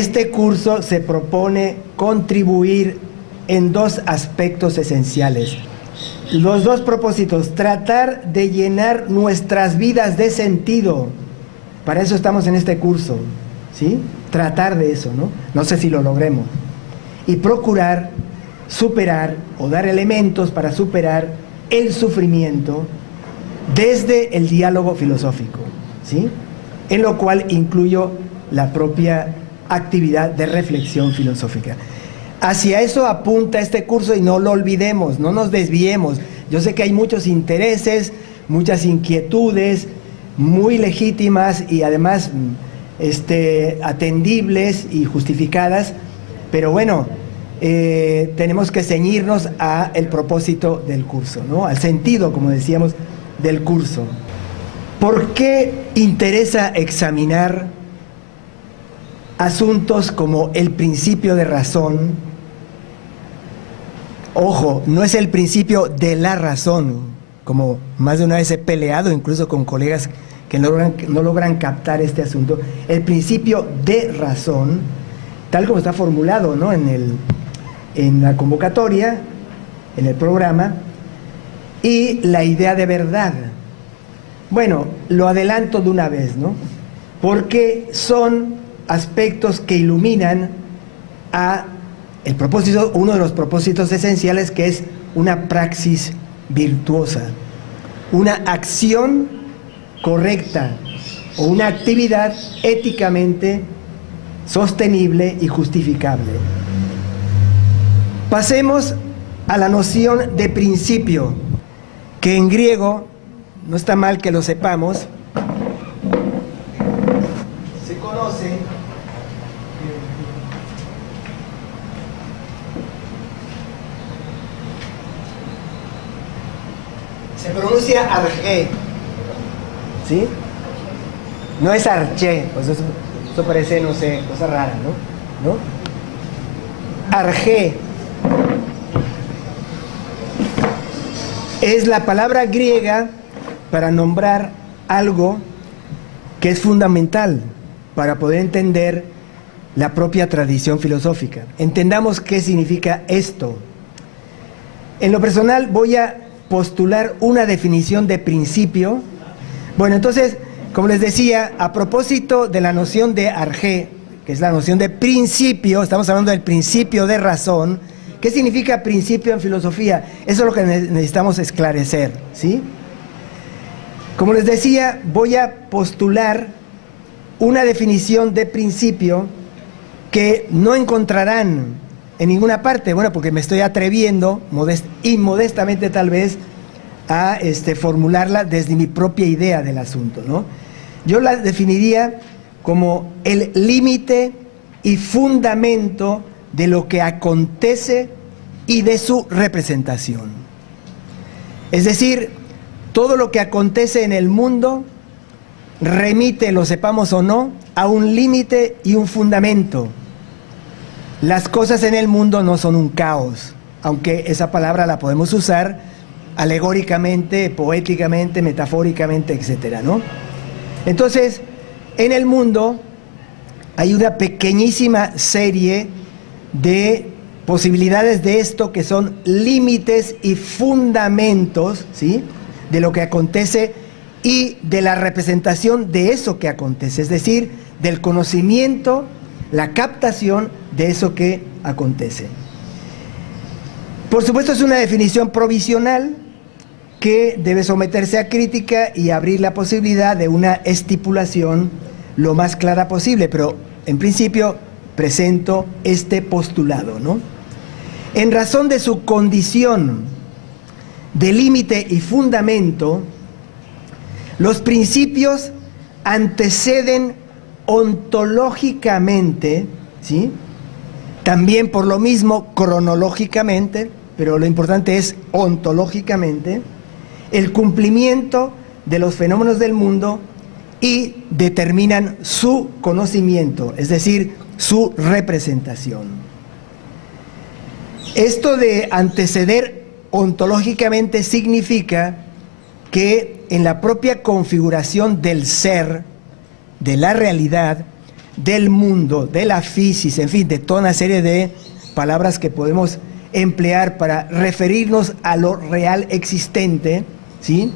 Este curso se propone contribuir en dos aspectos esenciales. Los dos propósitos: tratar de llenar nuestras vidas de sentido. Para eso estamos en este curso, ¿sí? Tratar de eso, ¿no? No sé si lo logremos. Y procurar superar o dar elementos para superar el sufrimiento desde el diálogo filosófico, ¿sí? En lo cual incluyo la propia actividad de reflexión filosófica. Hacia eso apunta este curso y no lo olvidemos, no nos desviemos. Yo sé que hay muchos intereses, muchas inquietudes muy legítimas y además atendibles y justificadas, pero bueno, tenemos que ceñirnos al propósito del curso, ¿no? Al sentido, como decíamos, del curso. ¿Por qué interesa examinar asuntos como el principio de razón? Ojo, no es el principio de la razón, como más de una vez he peleado incluso con colegas que no logran captar este asunto. El principio de razón, tal como está formulado, ¿no? en la convocatoria, en el programa, y la idea de verdad. Bueno, lo adelanto de una vez, ¿no? Porque son aspectos que iluminan a el propósito, uno de los propósitos esenciales, que es una praxis virtuosa, una acción correcta o una actividad éticamente sostenible y justificable. Pasemos a la noción de principio, que en griego, no está mal que lo sepamos, se conoce se pronuncia arché, ¿sí? No es arché, pues eso parece, no sé, cosa rara, ¿no? Arché es la palabra griega para nombrar algo que es fundamental para poder entender la propia tradición filosófica. Entendamos qué significa esto. En lo personal voy a postular una definición de principio. Bueno, entonces, como les decía, a propósito de la noción de arché, que es la noción de principio, estamos hablando del principio de razón. ¿Qué significa principio en filosofía? Eso es lo que necesitamos esclarecer, ¿sí? Como les decía, voy a postular una definición de principio que no encontrarán en ninguna parte, bueno, porque me estoy atreviendo, inmodestamente tal vez, a formularla desde mi propia idea del asunto, ¿no? Yo la definiría como el límite y fundamento de lo que acontece y de su representación. Es decir, todo lo que acontece en el mundo remite, lo sepamos o no, a un límite y un fundamento. Las cosas en el mundo no son un caos, aunque esa palabra la podemos usar alegóricamente, poéticamente, metafóricamente, etcétera, ¿no? Entonces, en el mundo hay una pequeñísima serie de posibilidades de esto que son límites y fundamentos, ¿sí?, de lo que acontece y de la representación de eso que acontece, es decir, del conocimiento, la captación de eso que acontece. Por supuesto, es una definición provisional que debe someterse a crítica y abrir la posibilidad de una estipulación lo más clara posible, pero en principio presento este postulado, ¿no? En razón de su condición de límite y fundamento, los principios anteceden ontológicamente, ¿sí?, también por lo mismo cronológicamente, pero lo importante es ontológicamente, el cumplimiento de los fenómenos del mundo y determinan su conocimiento, es decir, su representación. Esto de anteceder ontológicamente significa que en la propia configuración del ser, de la realidad, del mundo, de la física, en fin, de toda una serie de palabras que podemos emplear para referirnos a lo real existente, ¿sí?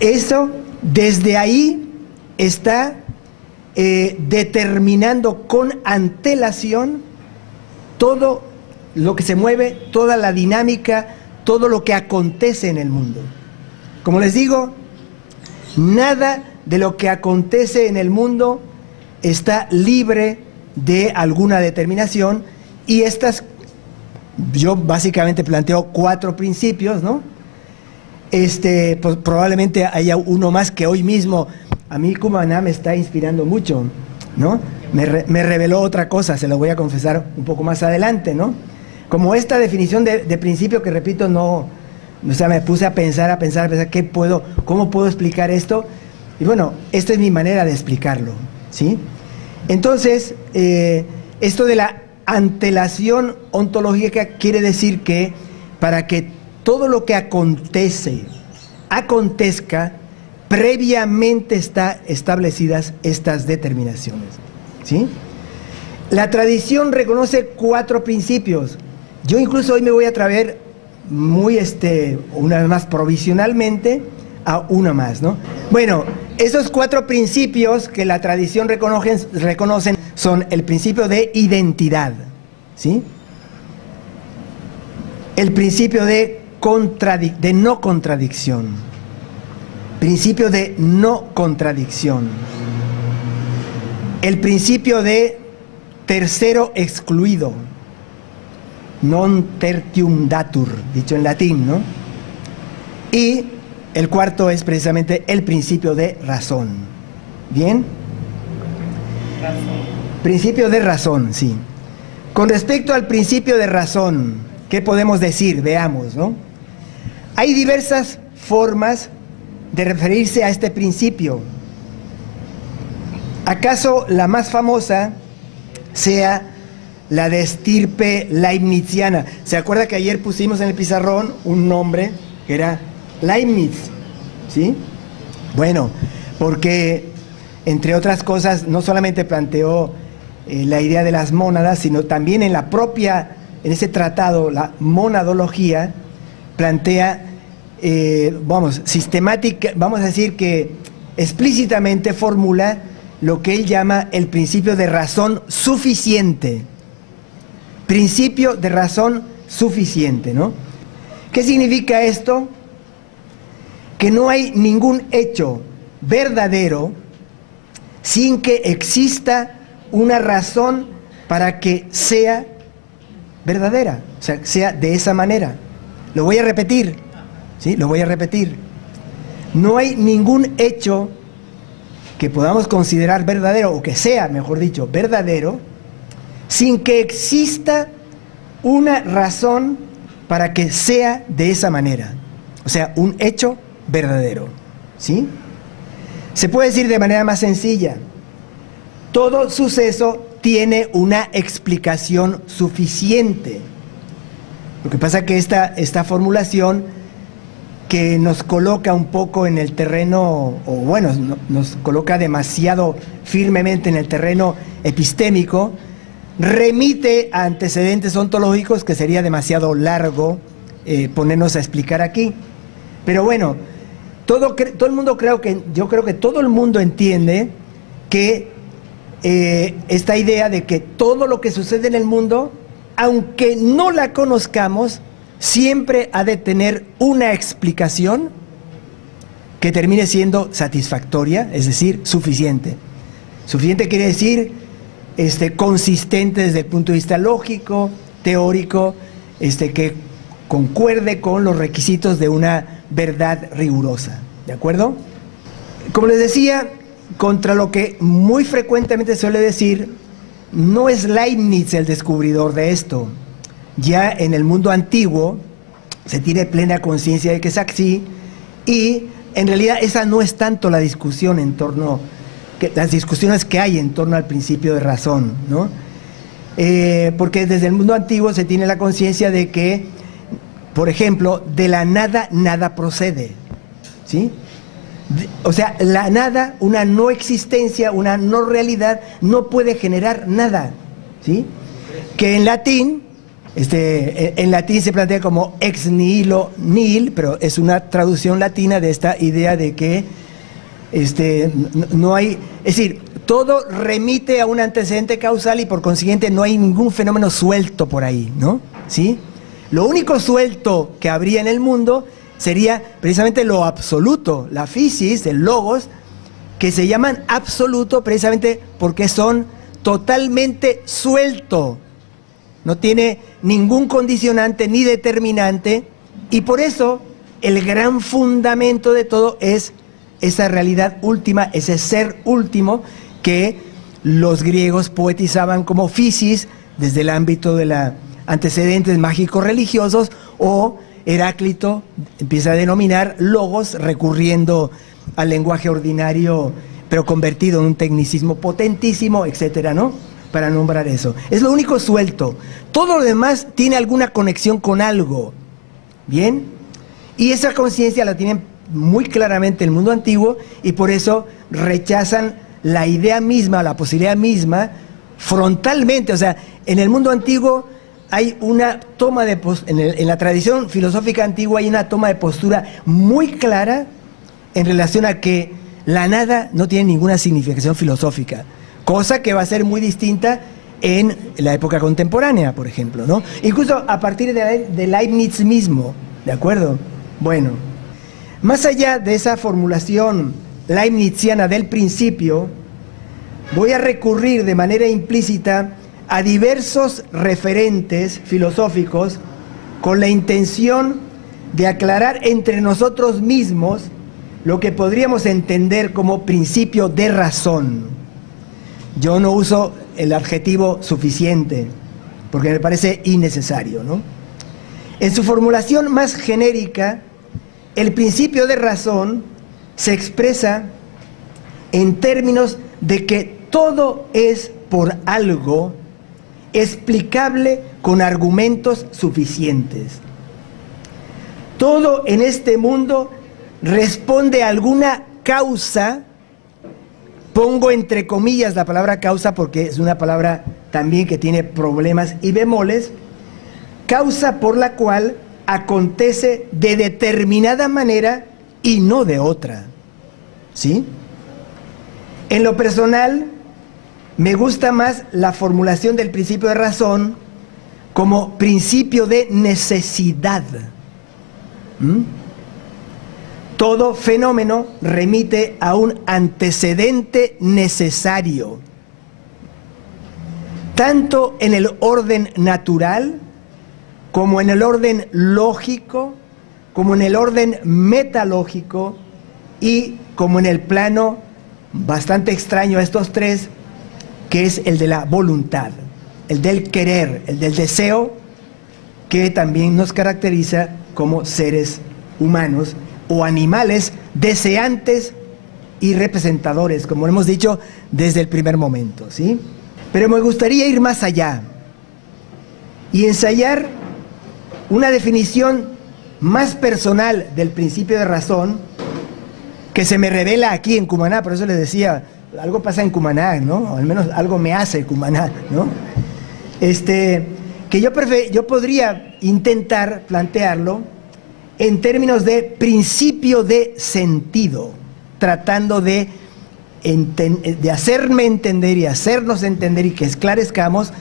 Eso, desde ahí, está determinando con antelación todo lo que se mueve, toda la dinámica, todo lo que acontece en el mundo. Como les digo, nada de lo que acontece en el mundo está libre de alguna determinación, y estas, yo básicamente planteo 4 principios, ¿no? Pues probablemente haya uno más que hoy mismo, a mí Cumaná me está inspirando mucho, ¿no? Me reveló otra cosa, se lo voy a confesar un poco más adelante, ¿no? Como esta definición de principio que, repito, no, o sea, me puse a pensar, ¿cómo puedo explicar esto? Y bueno, esta es mi manera de explicarlo, ¿sí? Entonces, esto de la antelación ontológica quiere decir que para que todo lo que acontezca, previamente están establecidas estas determinaciones, ¿sí? La tradición reconoce 4 principios. Yo incluso hoy me voy a atrever una vez más provisionalmente a una más, ¿no? Bueno, esos 4 principios que la tradición reconocen son el principio de identidad, ¿sí? El principio de no contradicción, principio de no contradicción, el principio de tercero excluido, non tertium datur, dicho en latín, ¿no? Y el cuarto es precisamente el principio de razón. ¿Bien? Razón. Principio de razón, sí. Con respecto al principio de razón, ¿qué podemos decir? Veamos, ¿no? Hay diversas formas de referirse a este principio. ¿Acaso la más famosa sea la de estirpe leibniziana? ¿Se acuerda que ayer pusimos en el pizarrón un nombre que era Leibniz? ¿Sí? Bueno, porque entre otras cosas no solamente planteó la idea de las mónadas, sino también en en ese tratado, la monadología, plantea, sistemática, vamos a decir que explícitamente formula lo que él llama el principio de razón suficiente. Principio de razón suficiente, ¿no? ¿Qué significa esto? Que no hay ningún hecho verdadero sin que exista una razón para que sea verdadera, o sea, sea de esa manera. Lo voy a repetir, ¿sí? Lo voy a repetir. No hay ningún hecho que podamos considerar verdadero, o que sea, mejor dicho, verdadero, sin que exista una razón para que sea de esa manera. O sea, un hecho verdadero, ¿sí? Se puede decir de manera más sencilla: todo suceso tiene una explicación suficiente. Lo que pasa es que esta formulación, que nos coloca un poco en el terreno, o bueno, nos coloca demasiado firmemente en el terreno epistémico, remite a antecedentes ontológicos que sería demasiado largo ponernos a explicar aquí. Pero bueno, todo el mundo yo creo que todo el mundo entiende que esta idea de que todo lo que sucede en el mundo, aunque no la conozcamos, siempre ha de tener una explicación que termine siendo satisfactoria, es decir, suficiente. Suficiente quiere decir consistente desde el punto de vista lógico, teórico, que concuerde con los requisitos de una verdad rigurosa. ¿De acuerdo? Como les decía, contra lo que muy frecuentemente suele decir, no es Leibniz el descubridor de esto. Ya en el mundo antiguo se tiene plena conciencia de que es así, y en realidad esa no es tanto la discusión las discusiones que hay en torno al principio de razón, ¿no? Porque desde el mundo antiguo se tiene la conciencia de que, por ejemplo, de la nada, nada procede, ¿sí? O sea, la nada, una no existencia, una no realidad, no puede generar nada, ¿sí? Que en latín, en latín se plantea como ex nihilo nihil, pero es una traducción latina de esta idea de que no hay, es decir, todo remite a un antecedente causal y por consiguiente no hay ningún fenómeno suelto por ahí, ¿no? ¿Sí? Lo único suelto que habría en el mundo sería precisamente lo absoluto, la physis, el logos, que se llaman absoluto precisamente porque son totalmente suelto. No tiene ningún condicionante ni determinante y por eso el gran fundamento de todo es esa realidad última, ese ser último que los griegos poetizaban como physis desde el ámbito de los antecedentes mágicos religiosos, o Heráclito empieza a denominar logos recurriendo al lenguaje ordinario pero convertido en un tecnicismo potentísimo, etcétera, ¿no? Para nombrar eso. Es lo único suelto. Todo lo demás tiene alguna conexión con algo. ¿Bien? Y esa conciencia la tienen muy claramente el mundo antiguo y por eso rechazan la idea misma, la posibilidad misma, frontalmente. O sea, en el mundo antiguo hay una toma de en la tradición filosófica antigua hay una toma de postura muy clara en relación a que la nada no tiene ninguna significación filosófica, cosa que va a ser muy distinta en la época contemporánea, por ejemplo, ¿no? Incluso a partir de Leibniz mismo, ¿de acuerdo? Bueno, más allá de esa formulación leibniziana del principio, voy a recurrir de manera implícita a diversos referentes filosóficos con la intención de aclarar entre nosotros mismos lo que podríamos entender como principio de razón. Yo no uso el adjetivo suficiente porque me parece innecesario, ¿no? En su formulación más genérica, el principio de razón se expresa en términos de que todo es por algo explicable con argumentos suficientes. Todo en este mundo responde a alguna causa, pongo entre comillas la palabra causa porque es una palabra también que tiene problemas y bemoles, causa por la cual acontece de determinada manera y no de otra, ¿sí? En lo personal, me gusta más la formulación del principio de razón como principio de necesidad. Todo fenómeno remite a un antecedente necesario, tanto en el orden natural, como en el orden lógico, como en el orden metalógico y como en el plano bastante extraño a estos tres, que es el de la voluntad, el del querer, el del deseo, que también nos caracteriza como seres humanos o animales deseantes y representadores, como hemos dicho desde el primer momento, ¿sí? Pero me gustaría ir más allá y ensayar una definición más personal del principio de razón que se me revela aquí en Cumaná. Por eso les decía, algo pasa en Cumaná, ¿no? O al menos algo me hace Cumaná, ¿no? Que yo podría intentar plantearlo en términos de principio de sentido, tratando de hacerme entender y hacernos entender y que esclarezcamos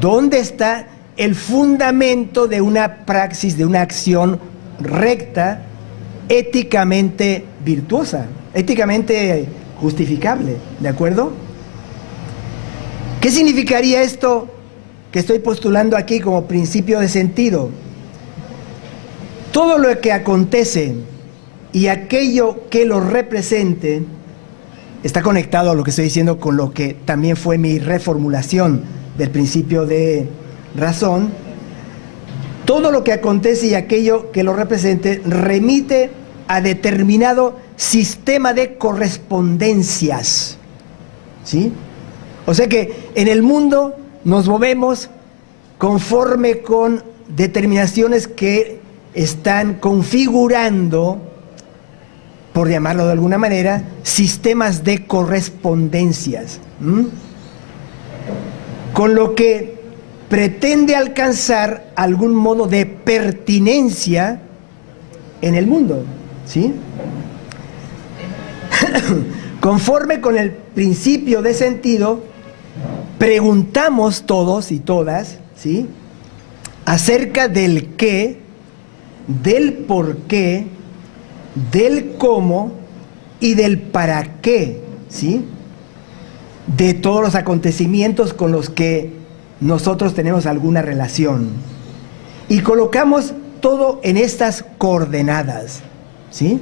dónde está el fundamento de una praxis, de una acción recta, éticamente virtuosa, éticamente justificable, ¿de acuerdo? ¿Qué significaría esto que estoy postulando aquí como principio de sentido? Todo lo que acontece y aquello que lo represente está conectado a lo que estoy diciendo con lo que también fue mi reformulación del principio de razón. Todo lo que acontece y aquello que lo represente remite a determinado sistema de correspondencias, ¿sí? O sea que en el mundo nos movemos conforme con determinaciones que están configurando por llamarlo de alguna manera, sistemas de correspondencias, con lo que pretende alcanzar algún modo de pertinencia en el mundo, ¿sí? Conforme con el principio de sentido, preguntamos todos y todas, ¿sí?, acerca del qué, del por qué, del cómo y del para qué, ¿sí?, de todos los acontecimientos con los que nosotros tenemos alguna relación. Y colocamos todo en estas coordenadas, ¿sí?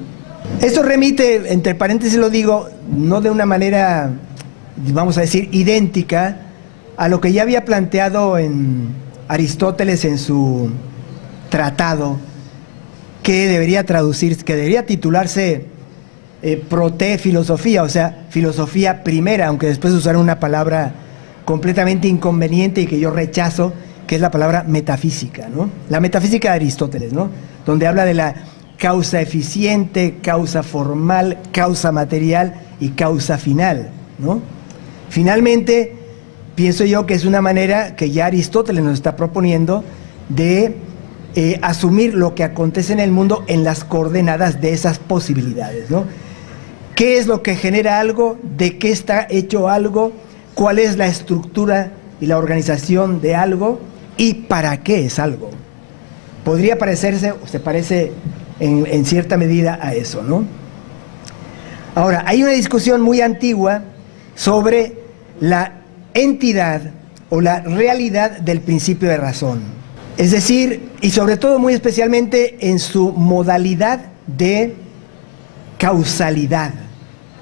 Esto remite, entre paréntesis lo digo, no de una manera, vamos a decir, idéntica a lo que ya había planteado en Aristóteles en su tratado, que debería traducirse, que debería titularse prote-filosofía, o sea, filosofía primera, aunque después usaron una palabra completamente inconveniente y que yo rechazo, que es la palabra metafísica, ¿no? La metafísica de Aristóteles, ¿no?, donde habla de la causa eficiente, causa formal, causa material y causa final, ¿no? Finalmente, pienso yo que es una manera que ya Aristóteles nos está proponiendo de asumir lo que acontece en el mundo en las coordenadas de esas posibilidades, ¿no? ¿Qué es lo que genera algo? ¿De qué está hecho algo? ¿Cuál es la estructura y la organización de algo? ¿Y para qué es algo? Podría parecerse, o se parece en cierta medida a eso, ¿no? Ahora, hay una discusión muy antigua sobre la entidad o la realidad del principio de razón. Es decir, y sobre todo muy especialmente en su modalidad de causalidad.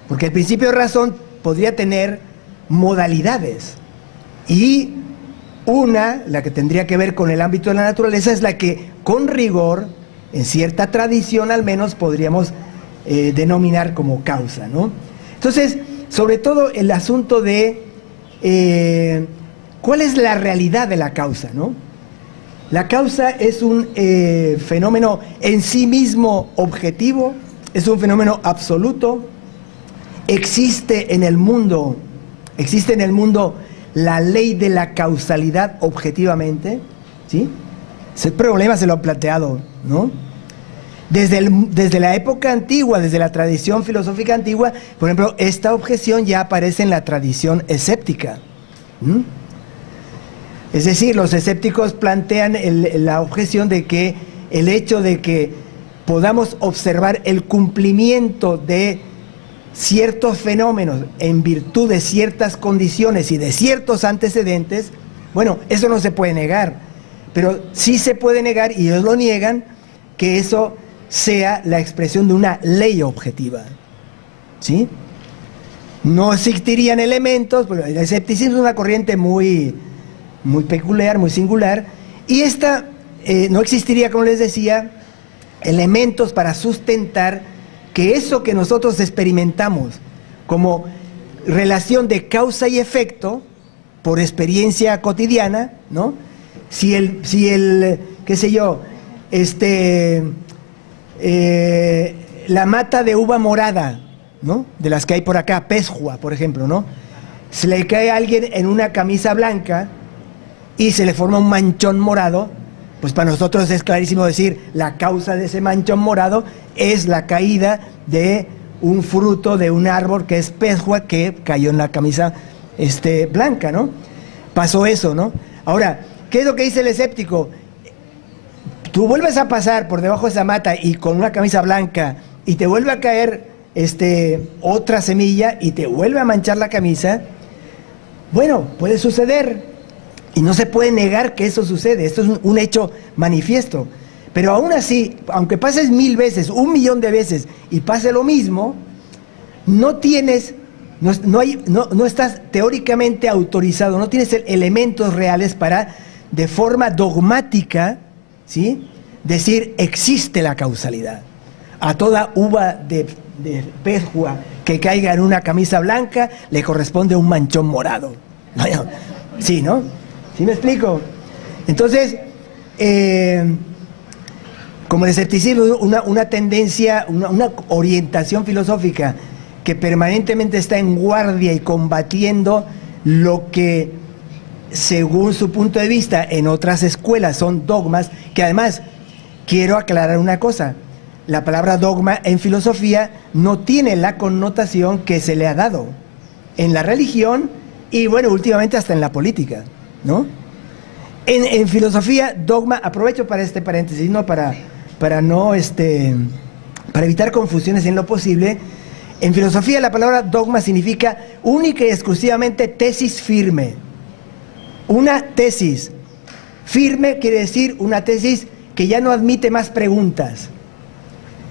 Porque el principio de razón podría tener modalidades. Y una, la que tendría que ver con el ámbito de la naturaleza, es la que con rigor, en cierta tradición al menos, podríamos denominar como causa, ¿no? Entonces, sobre todo el asunto de ¿cuál es la realidad de la causa, ¿no? La causa es un fenómeno en sí mismo objetivo, es un fenómeno absoluto, existe en el mundo la ley de la causalidad objetivamente, ¿sí? Ese problema se lo han planteado, ¿no? Desde la época antigua, desde la tradición filosófica antigua, por ejemplo, esta objeción ya aparece en la tradición escéptica. Es decir, los escépticos plantean la objeción de que el hecho de que podamos observar el cumplimiento de ciertos fenómenos en virtud de ciertas condiciones y de ciertos antecedentes, bueno, eso no se puede negar, pero sí se puede negar, y ellos lo niegan, que eso sea la expresión de una ley objetiva, ¿sí? No existirían elementos, porque el escepticismo es una corriente muy peculiar, muy singular, y esta no existiría, como les decía, elementos para sustentar que eso que nosotros experimentamos como relación de causa y efecto por experiencia cotidiana, ¿no? Si el qué sé yo, la mata de uva morada, ¿no?, de las que hay por acá, Pesjua, por ejemplo, ¿no?, se le cae a alguien en una camisa blanca y se le forma un manchón morado, pues para nosotros es clarísimo decir, la causa de ese manchón morado es la caída de un fruto de un árbol que es Pesjua, que cayó en la camisa blanca, ¿no? Pasó eso, ¿no? Ahora, ¿qué es lo que dice el escéptico? Tú vuelves a pasar por debajo de esa mata y con una camisa blanca y te vuelve a caer otra semilla y te vuelve a manchar la camisa. Bueno, puede suceder y no se puede negar que eso sucede. Esto es un hecho manifiesto. Pero aún así, aunque pases 1000 veces, 1.000.000 de veces y pase lo mismo, no estás teóricamente autorizado, no tienes elementos reales para, de forma dogmática, ¿sí?, decir existe la causalidad. A toda uva de Pesjua que caiga en una camisa blanca le corresponde un manchón morado. Sí, ¿no? ¿Sí me explico? Entonces, Como el escepticismo, una tendencia, una orientación filosófica que permanentemente está en guardia y combatiendo lo que, según su punto de vista, en otras escuelas son dogmas, que además, quiero aclarar una cosa, la palabra dogma en filosofía no tiene la connotación que se le ha dado en la religión y, bueno, últimamente hasta en la política, ¿no? En filosofía, dogma, aprovecho para este paréntesis, ¿no? Para evitar confusiones en lo posible. En filosofía la palabra dogma significa única y exclusivamente tesis firme. Una tesis firme quiere decir una tesis que ya no admite más preguntas.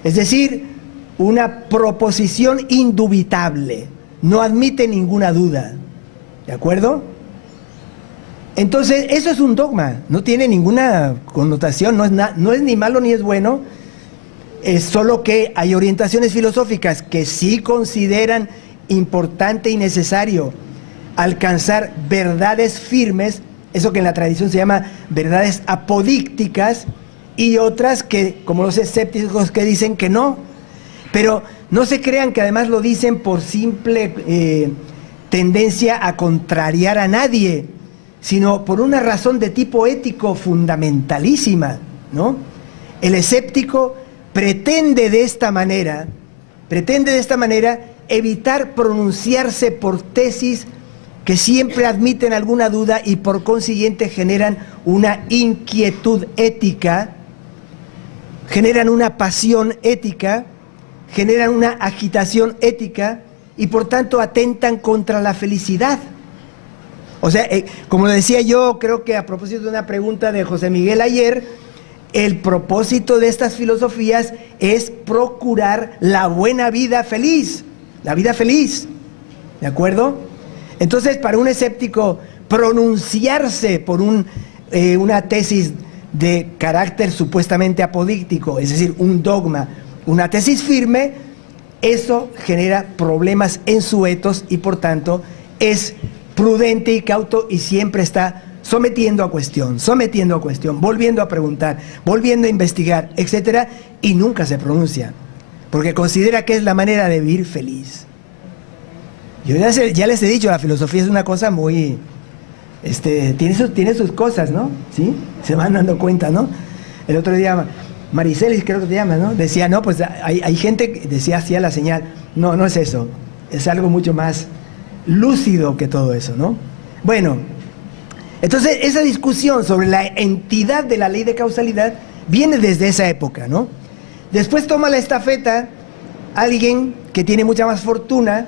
Es decir, una proposición indubitable, no admite ninguna duda. ¿De acuerdo? Entonces, eso es un dogma, no tiene ninguna connotación, no es ni malo ni es bueno, es solo que hay orientaciones filosóficas que sí consideran importante y necesario alcanzar verdades firmes, eso que en la tradición se llama verdades apodícticas, y otras que, como los escépticos, que dicen que no. Pero no se crean que además lo dicen por simple tendencia a contrariar a nadie, sino por una razón de tipo ético fundamentalísima, ¿no? El escéptico pretende de esta manera evitar pronunciarse por tesis que siempre admiten alguna duda y por consiguiente generan una inquietud ética, generan una pasión ética, generan una agitación ética y por tanto atentan contra la felicidad. O sea, como lo decía yo, creo que a propósito de una pregunta de José Miguel ayer, el propósito de estas filosofías es procurar la buena vida feliz, la vida feliz, ¿de acuerdo? Entonces, para un escéptico, pronunciarse por una tesis de carácter supuestamente apodíctico, es decir, un dogma, una tesis firme, eso genera problemas en su etos y por tanto es prudente y cauto y siempre está sometiendo a cuestión, volviendo a preguntar, volviendo a investigar, etcétera, y nunca se pronuncia, porque considera que es la manera de vivir feliz. Yo ya les he dicho, la filosofía es una cosa muy, tiene sus cosas, ¿no? ¿Sí? Se van dando cuenta, ¿no? El otro día, Maricelis creo que te llamas, ¿no? Decía, no, pues hay gente que decía, hacía la señal, no es eso, es algo mucho más lúcido que todo eso, ¿no? Bueno, entonces esa discusión sobre la entidad de la ley de causalidad viene desde esa época, ¿no? Después toma la estafeta alguien que tiene mucha más fortuna,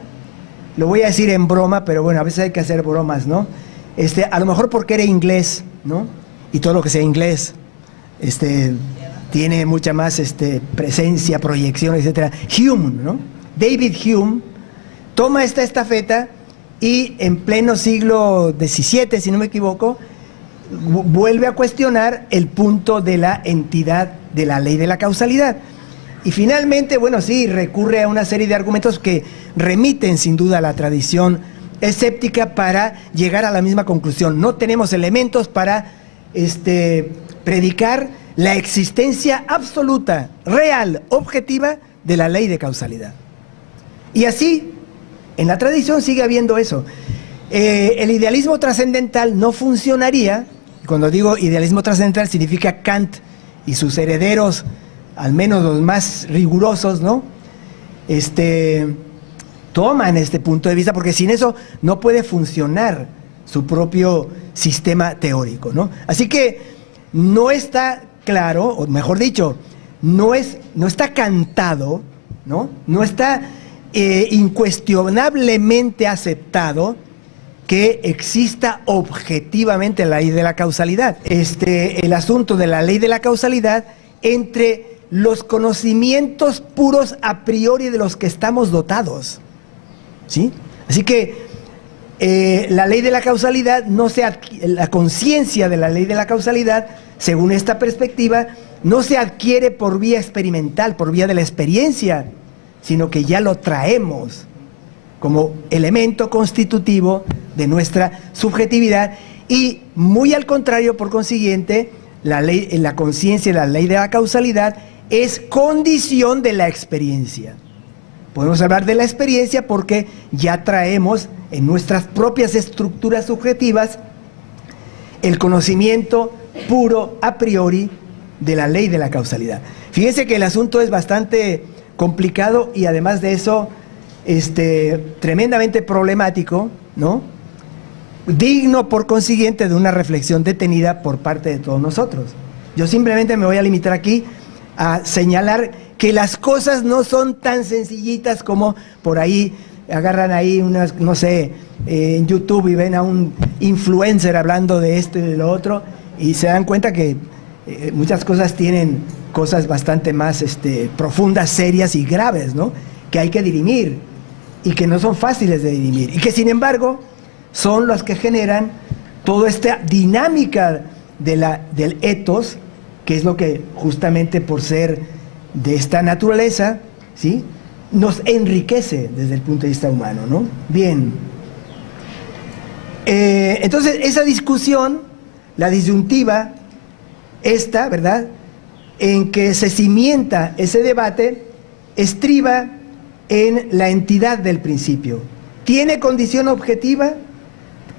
lo voy a decir en broma, pero bueno, a veces hay que hacer bromas, ¿no? A lo mejor porque era inglés, ¿no? Y todo lo que sea inglés, tiene mucha más presencia, proyección, etcétera. Hume, ¿no? David Hume toma esta estafeta y en pleno siglo XVII, si no me equivoco, vuelve a cuestionar el punto de la entidad de la ley de la causalidad. Y finalmente, bueno, sí, recurre a una serie de argumentos que remiten sin duda a la tradición escéptica para llegar a la misma conclusión. No tenemos elementos para predicar la existencia absoluta, real, objetiva de la ley de causalidad. Y así, en la tradición sigue habiendo eso. El idealismo trascendental no funcionaría, y cuando digo idealismo trascendental significa Kant y sus herederos, al menos los más rigurosos, ¿no? Toman este punto de vista, porque sin eso no puede funcionar su propio sistema teórico, ¿no? Así que no está claro, o mejor dicho, no está cantado, ¿no? No está incuestionablemente aceptado que exista objetivamente la ley de la causalidad. El asunto de la ley de la causalidad entre los conocimientos puros a priori de los que estamos dotados, ¿sí? Así que la ley de la causalidad la conciencia de la ley de la causalidad, según esta perspectiva, no se adquiere por vía experimental, por vía de la experiencia, sino que ya lo traemos como elemento constitutivo de nuestra subjetividad y, muy al contrario, por consiguiente, la ley, la conciencia, la ley de la causalidad, es condición de la experiencia. Podemos hablar de la experiencia porque ya traemos en nuestras propias estructuras subjetivas el conocimiento puro a priori de la ley de la causalidad. Fíjense que el asunto es bastante complicado y además de eso, tremendamente problemático, ¿no? Digno por consiguiente de una reflexión detenida por parte de todos nosotros. Yo simplemente me voy a limitar aquí a señalar que las cosas no son tan sencillitas como por ahí agarran ahí unas, no sé, en YouTube y ven a un influencer hablando de esto y de lo otro y se dan cuenta que muchas cosas tienen cosas bastante más profundas, serias y graves, ¿no? Que hay que dirimir y que no son fáciles de dirimir y que sin embargo son los que generan toda esta dinámica del ethos, que es lo que justamente por ser de esta naturaleza, ¿sí?, nos enriquece desde el punto de vista humano, ¿no? Bien. Entonces, esa discusión, la disyuntiva, esta, ¿verdad?, en que se cimienta ese debate, estriba en la entidad del principio. ¿Tiene condición objetiva?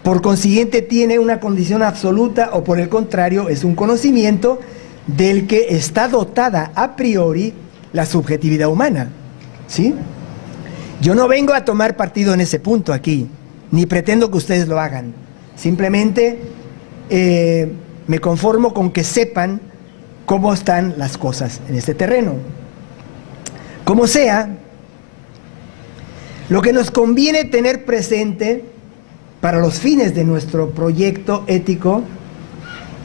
Por consiguiente, ¿tiene una condición absoluta o por el contrario, es un conocimiento del que está dotada a priori la subjetividad humana? ¿Sí? Yo no vengo a tomar partido en ese punto aquí, ni pretendo que ustedes lo hagan. Simplemente me conformo con que sepan cómo están las cosas en este terreno. Como sea, lo que nos conviene tener presente para los fines de nuestro proyecto ético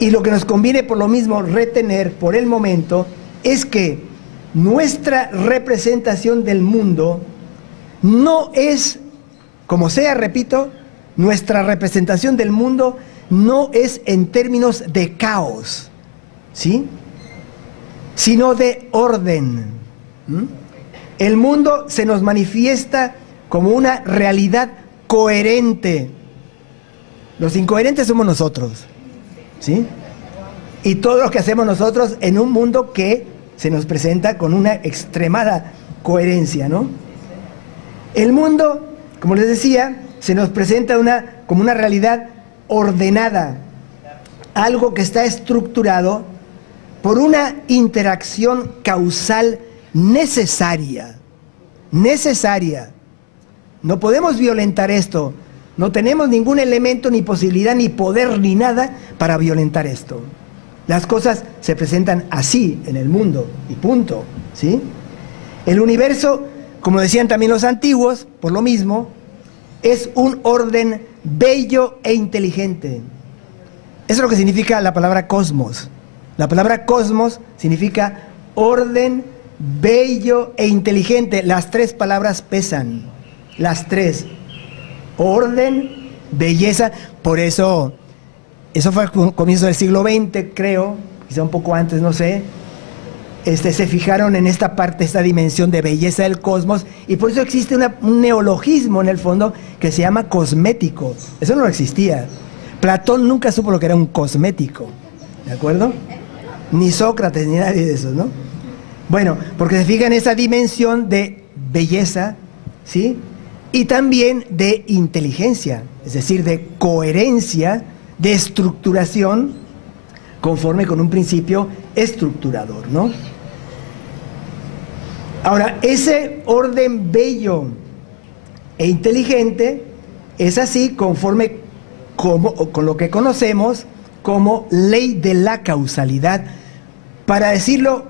y lo que nos conviene por lo mismo retener por el momento es que nuestra representación del mundo no es, como sea, repito, nuestra representación del mundo no es en términos de caos, ¿sí?, sino de orden. El mundo se nos manifiesta como una realidad coherente. Los incoherentes somos nosotros, ¿sí? Y todo lo que hacemos nosotros en un mundo que se nos presenta con una extremada coherencia, ¿no? El mundo, como les decía, se nos presenta como una realidad ordenada, algo que está estructurado por una interacción causal necesaria. No podemos violentar esto. No tenemos ningún elemento, ni posibilidad, ni poder, ni nada para violentar esto. Las cosas se presentan así en el mundo y punto, ¿sí? El universo, como decían también los antiguos, por lo mismo, es un orden bello e inteligente. Eso es lo que significa la palabra cosmos. La palabra cosmos significa orden, bello e inteligente. Las tres palabras pesan, las tres. Orden, belleza, por eso, eso fue al comienzo del siglo XX, creo, quizá un poco antes, no sé, se fijaron en esta parte, esta dimensión de belleza del cosmos, y por eso existe un neologismo en el fondo que se llama cosmético. Eso no existía. Platón nunca supo lo que era un cosmético, ¿de acuerdo? Ni Sócrates, ni nadie de esos, ¿no? Bueno, porque se fija en esa dimensión de belleza, ¿sí?, y también de inteligencia, es decir, de coherencia, de estructuración, conforme con un principio estructurador, ¿no? Ahora, ese orden bello e inteligente es así conforme con lo que conocemos como ley de la causalidad, para decirlo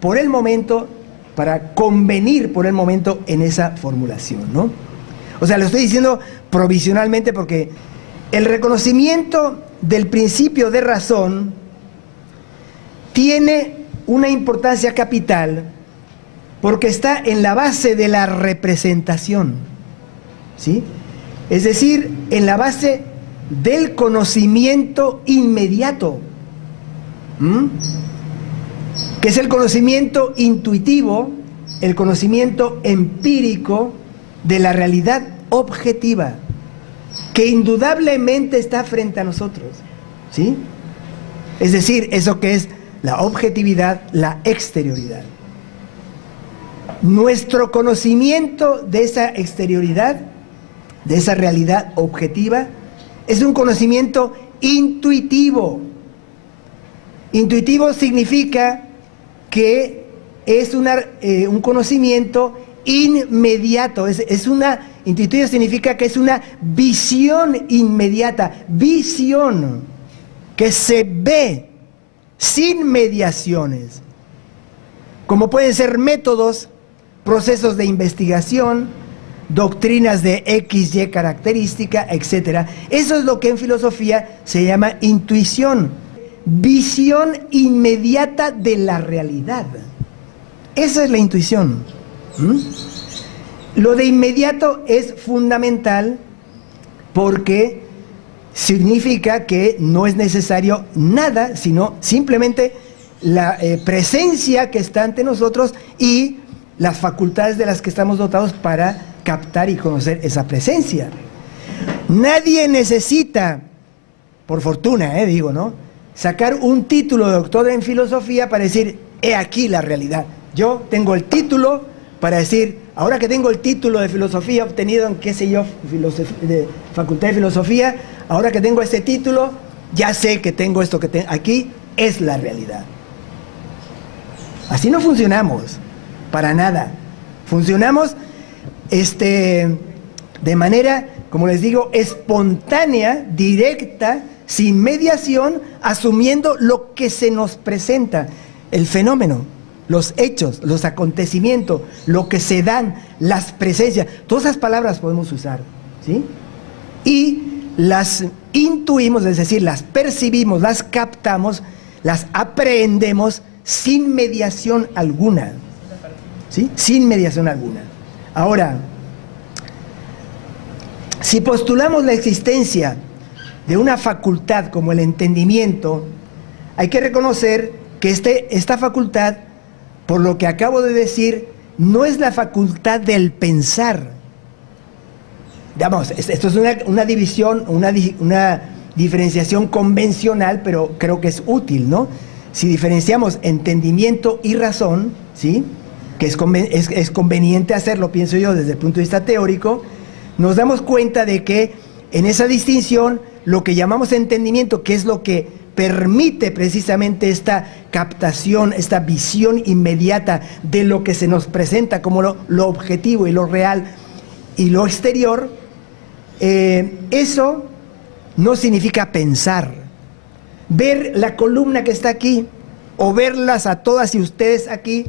por el momento, para convenir por el momento en esa formulación, ¿no? O sea, lo estoy diciendo provisionalmente porque el reconocimiento del principio de razón tiene una importancia capital porque está en la base de la representación, ¿sí? Es decir, en la base del conocimiento inmediato, que es el conocimiento intuitivo, el conocimiento empírico de la realidad objetiva, que indudablemente está frente a nosotros, ¿sí? Es decir, eso que es la objetividad, la exterioridad. Nuestro conocimiento de esa exterioridad, de esa realidad objetiva, es un conocimiento intuitivo. Intuitivo significa que es un conocimiento inmediato. Intuitivo significa que es una visión inmediata, visión que se ve sin mediaciones, como pueden ser métodos, procesos de investigación, doctrinas de X, Y característica, etc. Eso es lo que en filosofía se llama intuición, visión inmediata de la realidad. Esa es la intuición. Lo de inmediato es fundamental porque significa que no es necesario nada, sino simplemente la presencia que está ante nosotros y las facultades de las que estamos dotados para captar y conocer esa presencia. Nadie necesita, por fortuna, digo, ¿no?, sacar un título de doctor en filosofía para decir, he aquí la realidad. Yo tengo el título para decir, ahora que tengo el título de filosofía obtenido en, qué sé yo, de facultad de filosofía, ahora que tengo ese título, ya sé que tengo esto que tengo. Aquí es la realidad. Así no funcionamos, para nada. Funcionamos de manera, como les digo, espontánea, directa, sin mediación, asumiendo lo que se nos presenta, el fenómeno, los hechos, los acontecimientos, lo que se dan, las presencias. Todas esas palabras podemos usar, ¿sí? Y las intuimos, es decir, las percibimos, las captamos, las aprendemos sin mediación alguna, ¿sí? Sin mediación alguna. Ahora, si postulamos la existencia de una facultad como el entendimiento, hay que reconocer que esta facultad, por lo que acabo de decir, no es la facultad del pensar. Digamos, esto es una división, una diferenciación convencional, pero creo que es útil, ¿no? Si diferenciamos entendimiento y razón, ¿sí?, que es conveniente hacerlo, pienso yo, desde el punto de vista teórico, nos damos cuenta de que en esa distinción, lo que llamamos entendimiento, que es lo que permite precisamente esta captación, esta visión inmediata de lo que se nos presenta como lo objetivo y lo real y lo exterior, eso no significa pensar. Ver la columna que está aquí, o verlas a todas y ustedes aquí,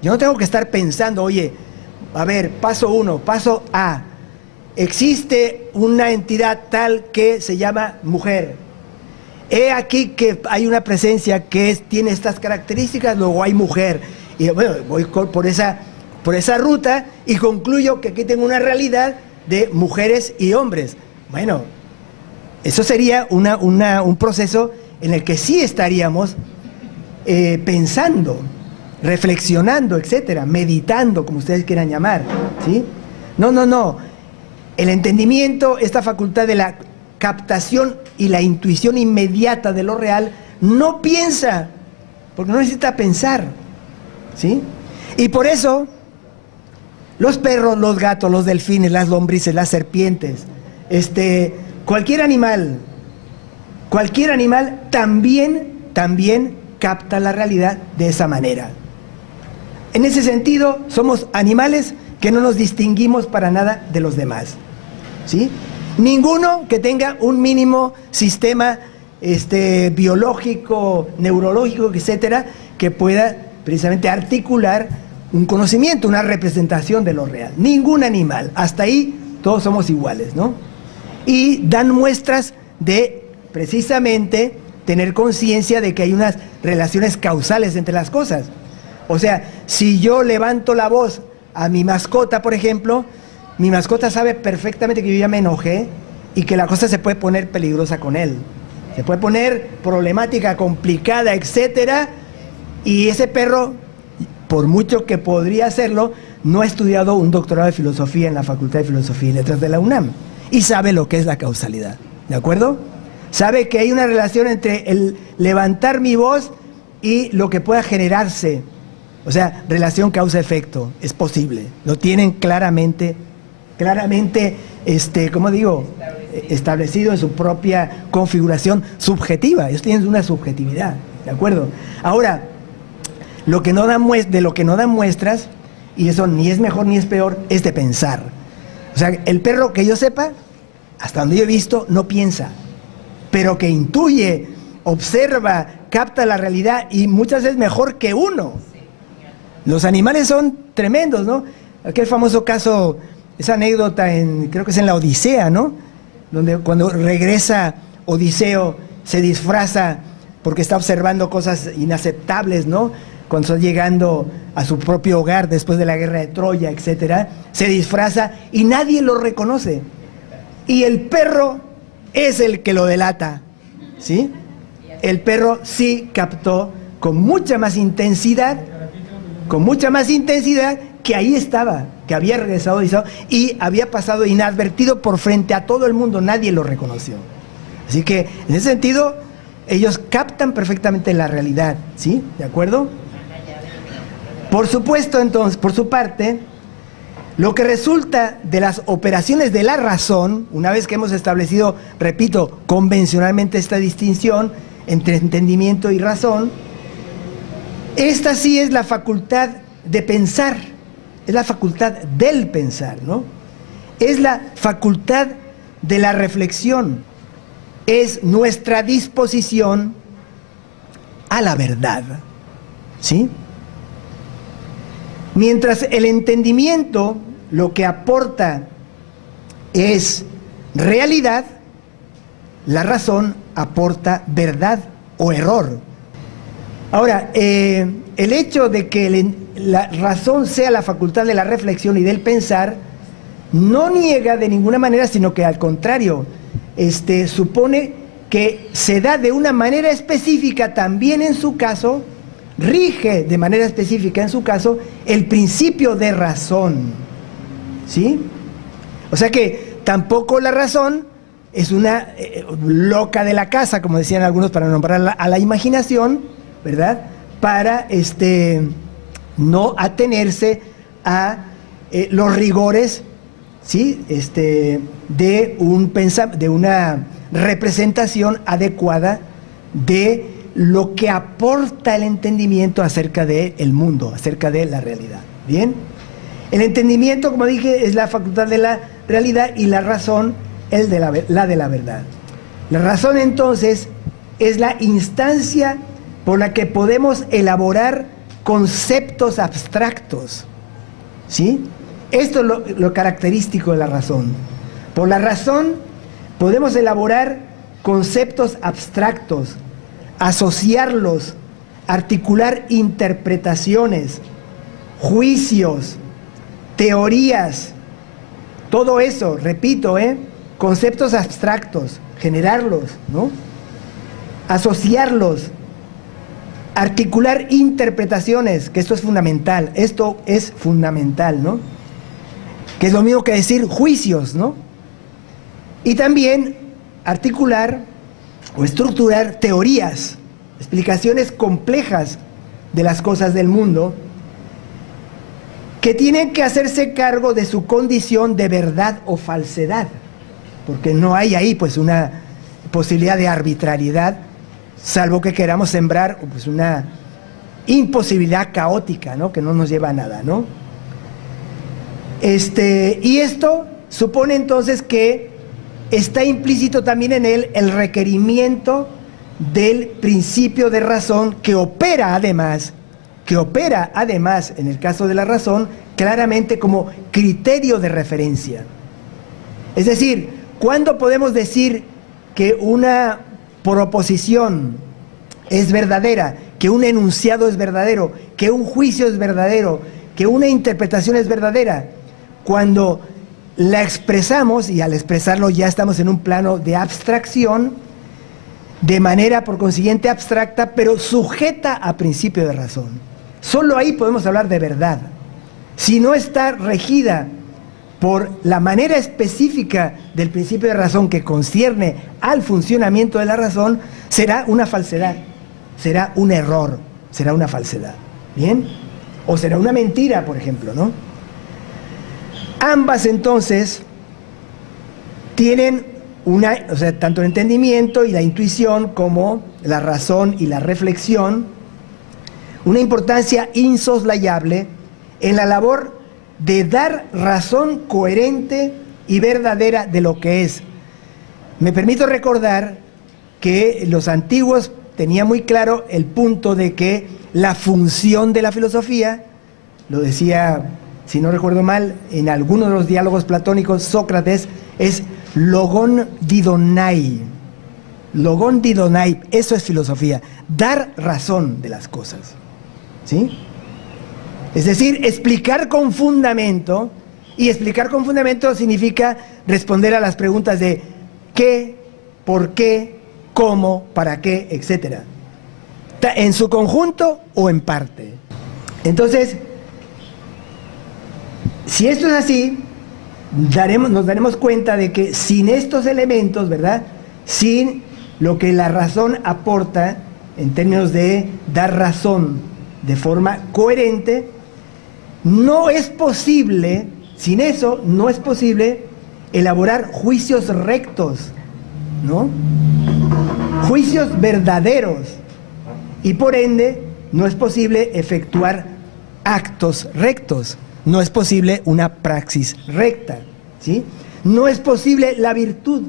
yo no tengo que estar pensando, oye, a ver, paso 1, paso A, existe una entidad tal que se llama mujer. He aquí que hay una presencia que tiene estas características, luego hay mujer. Y bueno, voy por esa ruta y concluyo que aquí tengo una realidad de mujeres y hombres. Bueno, eso sería un proceso en el que sí estaríamos pensando, reflexionando, etcétera, meditando, como ustedes quieran llamar, ¿sí? No. El entendimiento, esta facultad de la captación y la intuición inmediata de lo real, no piensa, porque no necesita pensar, ¿sí? Y por eso, los perros, los gatos, los delfines, las lombrices, las serpientes, cualquier animal también capta la realidad de esa manera. En ese sentido, somos animales que no nos distinguimos para nada de los demás, ¿sí? Ninguno que tenga un mínimo sistema biológico, neurológico, etcétera, que pueda precisamente articular un conocimiento, una representación de lo real. Ningún animal. Hasta ahí todos somos iguales, ¿no? Y dan muestras de precisamente tener conciencia de que hay unas relaciones causales entre las cosas. O sea, si yo levanto la voz a mi mascota, por ejemplo, mi mascota sabe perfectamente que yo ya me enojé y que la cosa se puede poner peligrosa con él. Se puede poner problemática, complicada, etcétera. Y ese perro, por mucho que podría hacerlo, no ha estudiado un doctorado de filosofía en la Facultad de Filosofía y Letras de la UNAM. Y sabe lo que es la causalidad. ¿De acuerdo? Sabe que hay una relación entre el levantar mi voz y lo que pueda generarse. O sea, relación causa-efecto, es posible. Lo tienen claramente, ¿cómo digo? Establecido en su propia configuración subjetiva. Ellos tienen una subjetividad, ¿de acuerdo? Ahora, de lo que no dan muestras, y eso ni es mejor ni es peor, es de pensar. O sea, el perro, que yo sepa, hasta donde yo he visto, no piensa, pero que intuye, observa, capta la realidad y muchas veces mejor que uno. Los animales son tremendos, ¿no? Aquel famoso caso, esa anécdota, creo que es en la Odisea, ¿no? Donde cuando regresa Odiseo se disfraza porque está observando cosas inaceptables, ¿no? Cuando está llegando a su propio hogar después de la guerra de Troya, etcétera, se disfraza y nadie lo reconoce. Y el perro es el que lo delata, ¿sí? El perro sí captó con mucha más intensidad que ahí estaba, que había regresado y había pasado inadvertido por frente a todo el mundo, nadie lo reconoció. Así que, en ese sentido, ellos captan perfectamente la realidad, ¿sí? ¿De acuerdo? Por supuesto, entonces, por su parte, lo que resulta de las operaciones de la razón, una vez que hemos establecido, repito, convencionalmente esta distinción entre entendimiento y razón, esta sí es la facultad de pensar, es la facultad del pensar, ¿no? Es la facultad de la reflexión, es nuestra disposición a la verdad, ¿sí? Mientras el entendimiento lo que aporta es realidad, la razón aporta verdad o error. Ahora, el hecho de que la razón sea la facultad de la reflexión y del pensar no niega de ninguna manera, sino que al contrario, supone que se da de una manera específica también en su caso, rige de manera específica en su caso el principio de razón, ¿sí? O sea que tampoco la razón es una loca de la casa, como decían algunos, para nombrar a la imaginación, ¿verdad? Para no atenerse a los rigores, ¿sí? De una representación adecuada de lo que aporta el entendimiento acerca del mundo, acerca de la realidad. ¿Bien? El entendimiento, como dije, es la facultad de la realidad y la razón es la de la verdad. La razón, entonces, es la instancia por la que podemos elaborar conceptos abstractos, ¿sí? Esto es lo característico de la razón. Por la razón podemos elaborar conceptos abstractos, asociarlos, articular interpretaciones, juicios, teorías, todo eso, repito, conceptos abstractos, generarlos, ¿no? Asociarlos, articular interpretaciones, que esto es fundamental, ¿no? Que es lo mismo que decir juicios, ¿no? Y también articular o estructurar teorías, explicaciones complejas de las cosas del mundo, que tienen que hacerse cargo de su condición de verdad o falsedad, porque no hay ahí pues una posibilidad de arbitrariedad, salvo que queramos sembrar pues una imposibilidad caótica, ¿no? Que no nos lleva a nada, ¿no? Y esto supone entonces que está implícito también en él el requerimiento del principio de razón que opera además, en el caso de la razón, claramente como criterio de referencia. Es decir, ¿cuándo podemos decir que una proposición es verdadera, que un enunciado es verdadero, que un juicio es verdadero, que una interpretación es verdadera? Cuando la expresamos, y al expresarlo ya estamos en un plano de abstracción, de manera por consiguiente abstracta, pero sujeta a principio de razón. Solo ahí podemos hablar de verdad. Si no está regida por la manera específica del principio de razón que concierne al funcionamiento de la razón, será una falsedad, será un error, será una falsedad. ¿Bien? O será una mentira, por ejemplo, ¿no? Ambas entonces tienen o sea, tanto el entendimiento y la intuición como la razón y la reflexión, una importancia insoslayable en la labor de dar razón coherente y verdadera de lo que es. Me permito recordar que los antiguos tenían muy claro el punto de que la función de la filosofía, lo decía, si no recuerdo mal, en alguno de los diálogos platónicos, Sócrates, es logon didonai. Logon didonai, eso es filosofía, dar razón de las cosas. ¿Sí? Es decir, explicar con fundamento, y explicar con fundamento significa responder a las preguntas de qué, por qué, cómo, para qué, etcétera. En su conjunto o en parte. Entonces, si esto es así, nos daremos cuenta de que sin estos elementos, ¿verdad?, sin lo que la razón aporta en términos de dar razón de forma coherente, no es posible, sin eso no es posible elaborar juicios rectos, ¿no? Juicios verdaderos, y por ende no es posible efectuar actos rectos. No es posible una praxis recta, ¿sí? No es posible la virtud,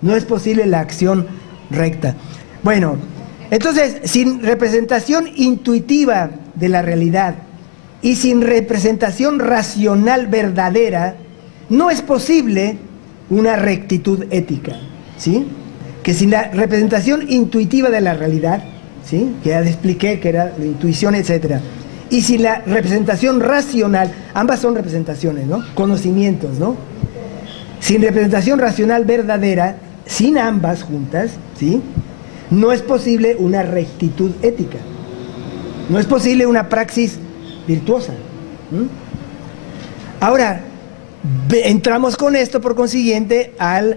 no es posible la acción recta. Bueno, entonces, sin representación intuitiva de la realidad y sin representación racional verdadera, no es posible una rectitud ética, ¿sí? Que sin la representación intuitiva de la realidad, ¿sí?, que ya les expliqué que era la intuición, etcétera, y sin la representación racional, ambas son representaciones, ¿no?, conocimientos, ¿no? Sin representación racional verdadera, sin ambas juntas, ¿sí?, no es posible una rectitud ética, no es posible una praxis virtuosa. Ahora, entramos con esto, por consiguiente, al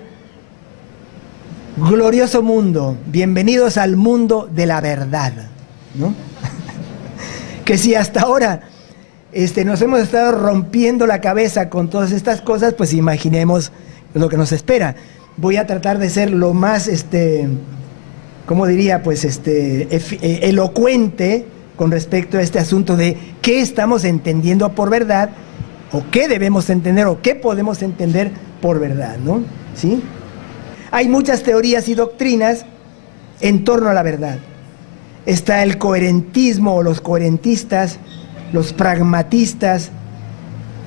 glorioso mundo. Bienvenidos al mundo de la verdad, ¿no? Que si hasta ahora nos hemos estado rompiendo la cabeza con todas estas cosas, pues imaginemos lo que nos espera. Voy a tratar de ser lo más, ¿cómo diría? Pues elocuente con respecto a este asunto de qué estamos entendiendo por verdad, o qué debemos entender, o qué podemos entender por verdad, ¿no? ¿Sí? Hay muchas teorías y doctrinas en torno a la verdad. Está el coherentismo o los coherentistas, los pragmatistas,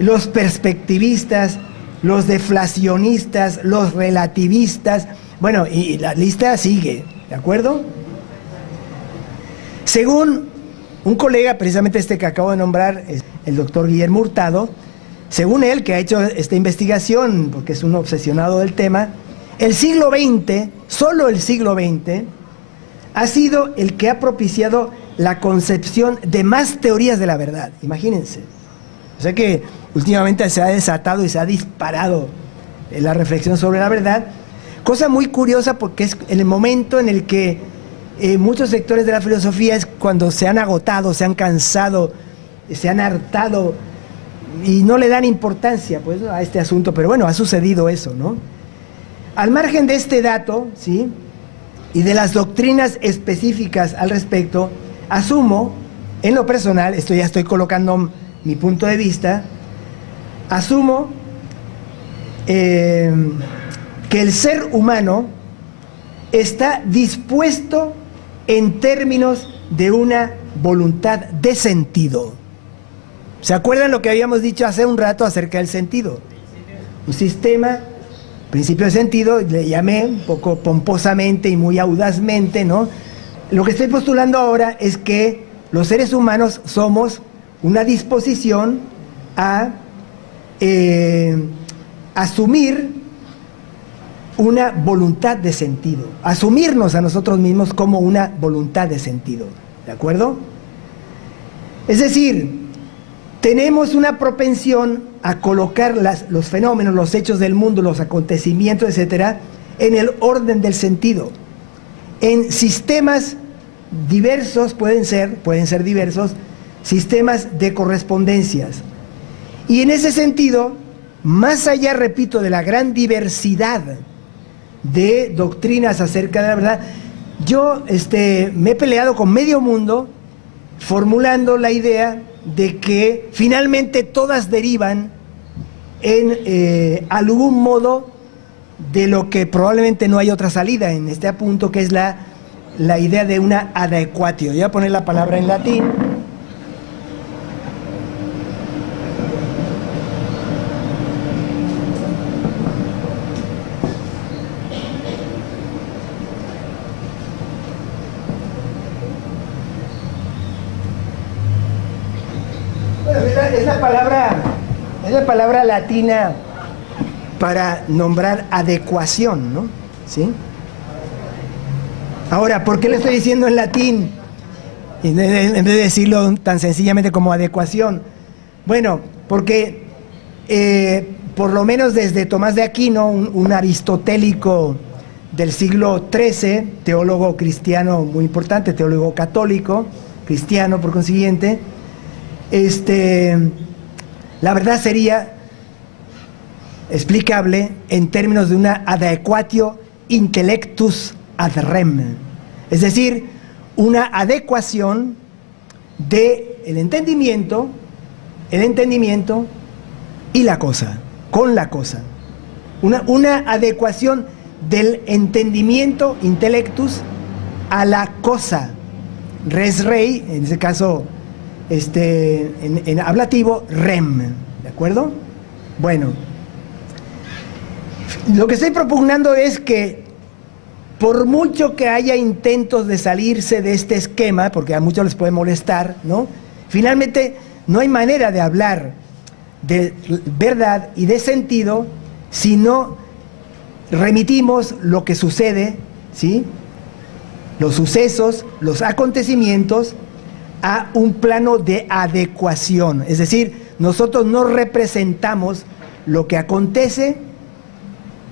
los perspectivistas, los deflacionistas, los relativistas. Bueno, y la lista sigue, ¿de acuerdo? Según un colega, precisamente este que acabo de nombrar, el doctor Guillermo Hurtado, según él, que ha hecho esta investigación, porque es un obsesionado del tema, el siglo XX, solo el siglo XX, ha sido el que ha propiciado la concepción de más teorías de la verdad. Imagínense. O sea que últimamente se ha desatado y se ha disparado la reflexión sobre la verdad. Cosa muy curiosa, porque es el momento en el que muchos sectores de la filosofía es cuando se han agotado, se han cansado, se han hartado y no le dan importancia, pues, a este asunto. Pero bueno, ha sucedido eso, ¿no? Al margen de este dato, ¿sí?, y de las doctrinas específicas al respecto, asumo, en lo personal, esto ya estoy colocando mi punto de vista, asumo que el ser humano está dispuesto en términos de una voluntad de sentido. ¿Se acuerdan lo que habíamos dicho hace un rato acerca del sentido? Un sistema, principio de sentido, le llamé un poco pomposamente y muy audazmente, ¿no? Lo que estoy postulando ahora es que los seres humanos somos una disposición a asumir una voluntad de sentido, asumirnos a nosotros mismos como una voluntad de sentido, ¿de acuerdo? Es decir, tenemos una propensión a colocar los fenómenos, los hechos del mundo, los acontecimientos, etcétera, en el orden del sentido. En sistemas diversos, pueden ser diversos, sistemas de correspondencias. Y en ese sentido, más allá, repito, de la gran diversidad de doctrinas acerca de la verdad, yo me he peleado con medio mundo formulando la idea de que finalmente todas derivan en algún modo de lo que probablemente no hay otra salida en este punto, que es la idea de una adequatio. Voy a poner la palabra en latín. Es la palabra latina para nombrar adecuación, ¿no? ¿Sí? Ahora, ¿por qué le estoy diciendo en latín en vez de decirlo tan sencillamente como adecuación? Bueno, porque por lo menos desde Tomás de Aquino, un aristotélico del siglo XIII, teólogo cristiano muy importante, teólogo católico, cristiano por consiguiente, la verdad sería explicable en términos de una adequatio intellectus ad rem, es decir, una adecuación del entendimiento y la cosa, con la cosa, una adecuación del entendimiento, intellectus, a la cosa, res rei, en ese caso en ablativo, rem, ¿de acuerdo? Bueno, lo que estoy propugnando es que por mucho que haya intentos de salirse de este esquema, porque a muchos les puede molestar, ¿no? Finalmente no hay manera de hablar de verdad y de sentido si no remitimos lo que sucede, ¿sí? Los sucesos, los acontecimientos, a un plano de adecuación. Es decir, nosotros no representamos lo que acontece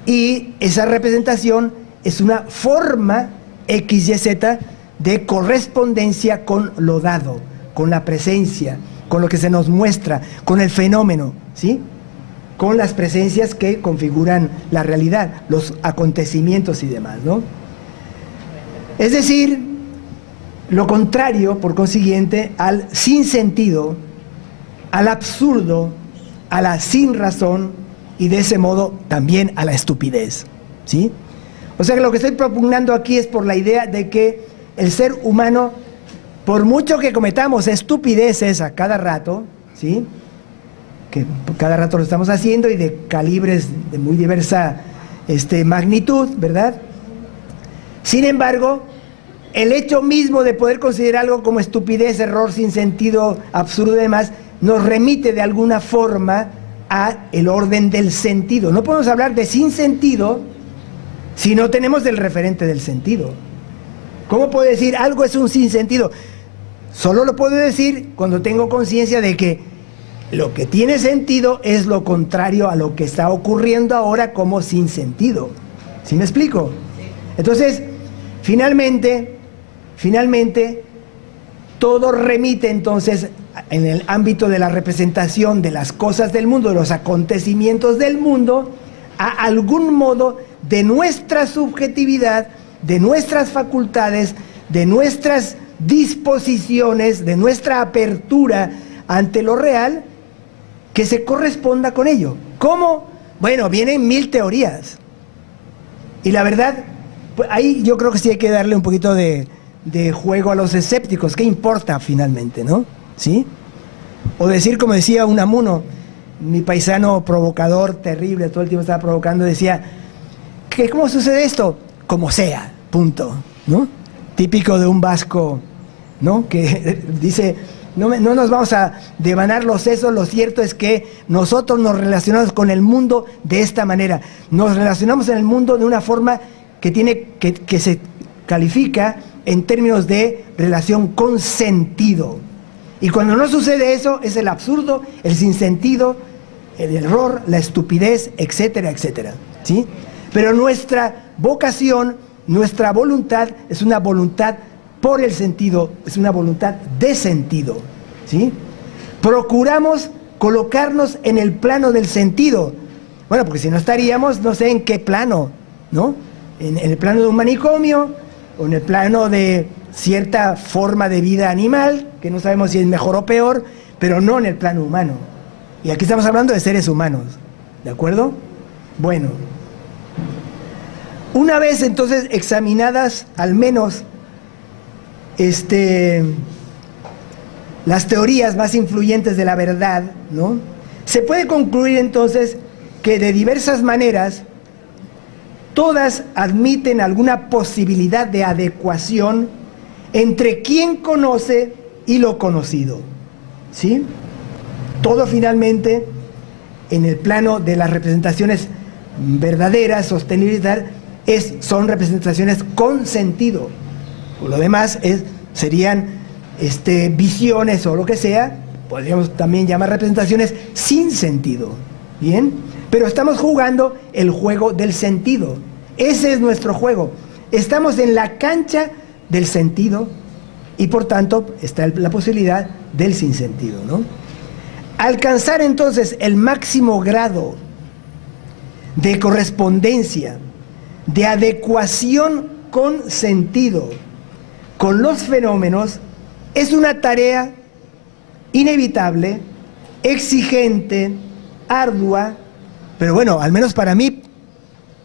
y esa representación es una forma X, Y, Z de correspondencia con lo dado, con la presencia, con lo que se nos muestra, con el fenómeno, ¿sí? Con las presencias que configuran la realidad, los acontecimientos y demás, ¿no? Es decir, lo contrario, por consiguiente, al sinsentido, al absurdo, a la sin razón y de ese modo también a la estupidez, ¿sí? O sea que lo que estoy propugnando aquí es por la idea de que el ser humano, por mucho que cometamos estupideces a cada rato, ¿sí? Que cada rato lo estamos haciendo y de calibres de muy diversa magnitud, ¿verdad? Sin embargo, el hecho mismo de poder considerar algo como estupidez, error, sin sentido, absurdo y demás, nos remite de alguna forma a el orden del sentido. No podemos hablar de sin sentido si no tenemos el referente del sentido. ¿Cómo puedo decir algo es un sinsentido? Solo lo puedo decir cuando tengo conciencia de que lo que tiene sentido es lo contrario a lo que está ocurriendo ahora como sin sentido. ¿Sí me explico? Entonces, finalmente, todo remite entonces en el ámbito de la representación de las cosas del mundo, de los acontecimientos del mundo, a algún modo de nuestra subjetividad, de nuestras facultades, de nuestras disposiciones, de nuestra apertura ante lo real, que se corresponda con ello. ¿Cómo? Bueno, vienen 1000 teorías. Y la verdad, pues ahí yo creo que sí hay que darle un poquito de juego a los escépticos. ¿Qué importa finalmente, no? ¿Sí? O decir, como decía Unamuno, mi paisano provocador, terrible, todo el tiempo estaba provocando, decía, ¿cómo sucede esto? Como sea, punto, ¿no? Típico de un vasco, ¿no? Que dice, no nos vamos a devanar los sesos, lo cierto es que nosotros nos relacionamos con el mundo de esta manera. Nos relacionamos en el mundo de una forma que se califica en términos de relación con sentido. Y cuando no sucede eso, es el absurdo, el sinsentido, el error, la estupidez, etcétera, etcétera, ¿sí? Pero nuestra vocación, nuestra voluntad, es una voluntad por el sentido, es una voluntad de sentido, ¿sí? Procuramos colocarnos en el plano del sentido. Bueno, porque si no estaríamos, no sé en qué plano, ¿no? En el plano de un manicomio, o en el plano de cierta forma de vida animal, que no sabemos si es mejor o peor, pero no en el plano humano. Y aquí estamos hablando de seres humanos, ¿de acuerdo? Bueno, una vez entonces examinadas al menos las teorías más influyentes de la verdad, ¿no? Se puede concluir entonces que de diversas maneras todas admiten alguna posibilidad de adecuación entre quien conoce y lo conocido, ¿sí? Todo finalmente en el plano de las representaciones verdaderas, sostenibles, son representaciones con sentido. Por lo demás serían visiones o lo que sea, podríamos también llamar representaciones sin sentido, ¿bien? Pero estamos jugando el juego del sentido. Ese es nuestro juego. Estamos en la cancha del sentido y por tanto está la posibilidad del sinsentido, ¿no? Alcanzar entonces el máximo grado de correspondencia, de adecuación con sentido con los fenómenos es una tarea inevitable, exigente, ardua, pero bueno, al menos para mí,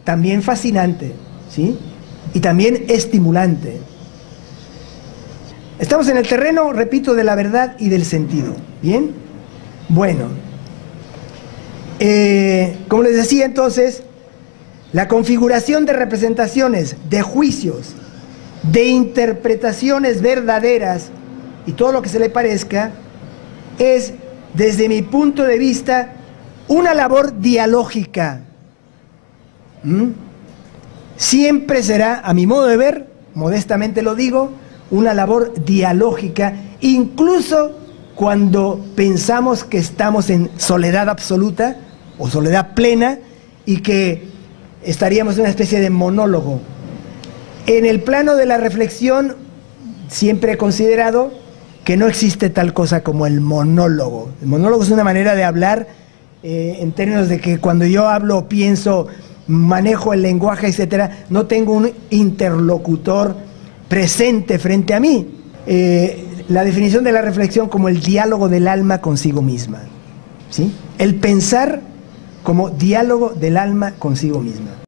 también fascinante, ¿sí? Y también estimulante. Estamos en el terreno, repito, de la verdad y del sentido, ¿bien? Bueno, como les decía entonces, la configuración de representaciones, de juicios, de interpretaciones verdaderas y todo lo que se le parezca, es, desde mi punto de vista, una labor dialógica. Siempre será, a mi modo de ver, modestamente lo digo, una labor dialógica, incluso cuando pensamos que estamos en soledad absoluta o soledad plena y que estaríamos en una especie de monólogo. En el plano de la reflexión, siempre he considerado que no existe tal cosa como el monólogo. El monólogo es una manera de hablar en términos de que cuando yo hablo, pienso, manejo el lenguaje, etcétera, no tengo un interlocutor presente frente a mí. La definición de la reflexión como el diálogo del alma consigo misma, ¿sí? El pensar como diálogo del alma consigo misma.